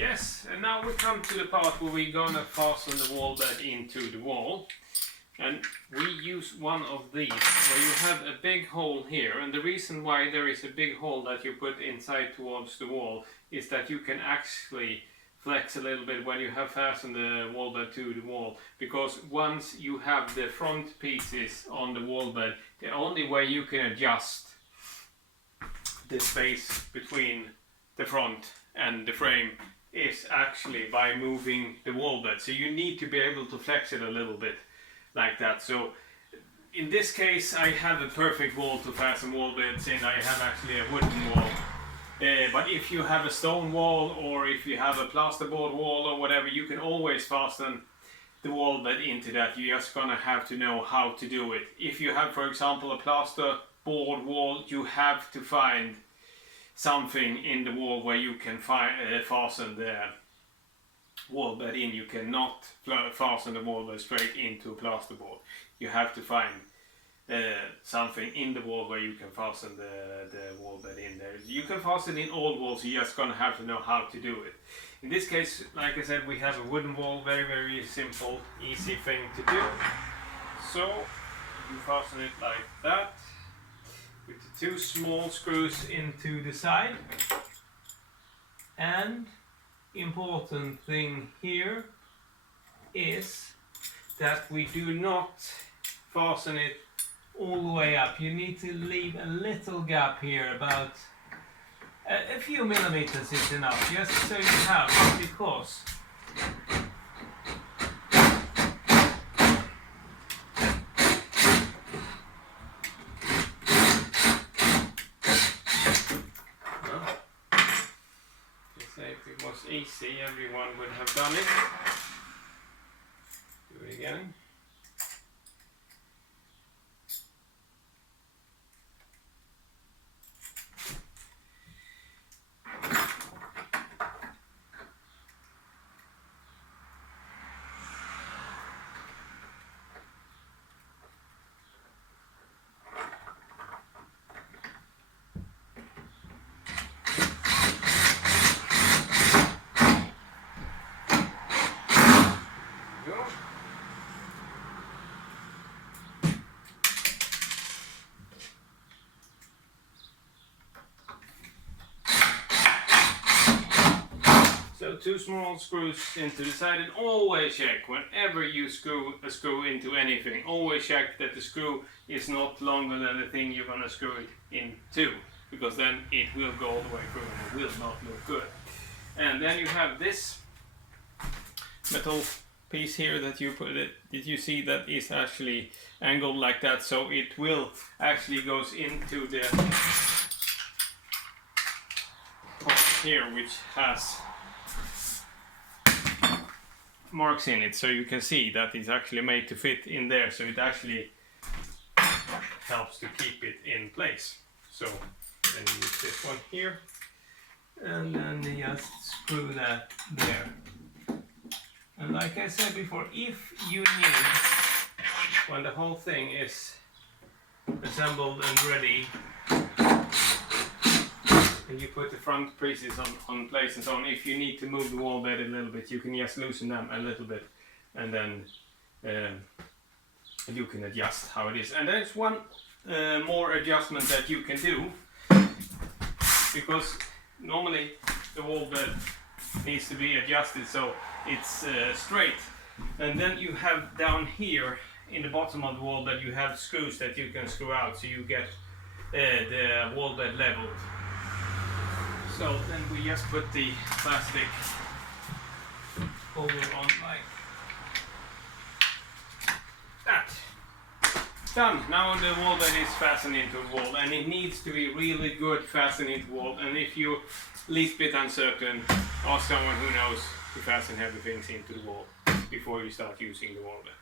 Yes, and now we come to the part where we're gonna fasten the wall bed into the wall. And we use one of these, where you have a big hole here, and the reason why there is a big hole that you put inside towards the wall is that you can actually flex a little bit when you have fastened the wall bed to the wall, because once you have the front pieces on the wall bed, the only way you can adjust the space between the front and the frame is actually by moving the wall bed. So you need to be able to flex it a little bit like that. So in this case I have a perfect wall to fasten wall beds in. I have actually a wooden wall. But if you have a stone wall, or if you have a plasterboard wall or whatever, you can always fasten the wall bed into that. You're just gonna have to know how to do it. If you have, for example, a plasterboard wall, you have to find something in the wall where you can fasten the wall bed in. You cannot fasten the wall bed straight into a plasterboard. You have to find something in the wall where you can fasten the wall bed in there. You can fasten in all walls, you're just gonna have to know how to do it. In this case, like I said, we have a wooden wall, very simple, easy thing to do. So you fasten it like that, with the two small screws into the side. And important thing here is that we do not fasten it all the way up. You need to leave a little gap here, about a few millimeters is enough, just so you have, because if it was easy, everyone would have done it. Do it again. So two small screws into the side, and always check whenever you screw a screw into anything, always check that the screw is not longer than the thing you're going to screw it into, because then it will go all the way through and it will not look good. And then you have this metal piece here that you put it, did you see that is actually angled like that, so it will actually goes into the part here, which has marks in it, so you can see that it's actually made to fit in there, so it actually helps to keep it in place. So then you use this one here, and then you just screw that there. And like I said before, if you need, when the whole thing is assembled and ready, and you put the front pieces on place and so on, if you need to move the wall bed a little bit, you can just loosen them a little bit, and then you can adjust how it is. And there's one more adjustment that you can do, because normally the wall bed needs to be adjusted so it's straight, and then you have down here in the bottom of the wall bed you have screws that you can screw out, so you get the wall bed leveled. So then we just put the plastic holder on like that. Done. Now the wall bed is fastened into the wall, and it needs to be really good fastened into the wall. And if you're least bit uncertain, ask someone who knows to fasten heavy things into the wall before you start using the wall bed.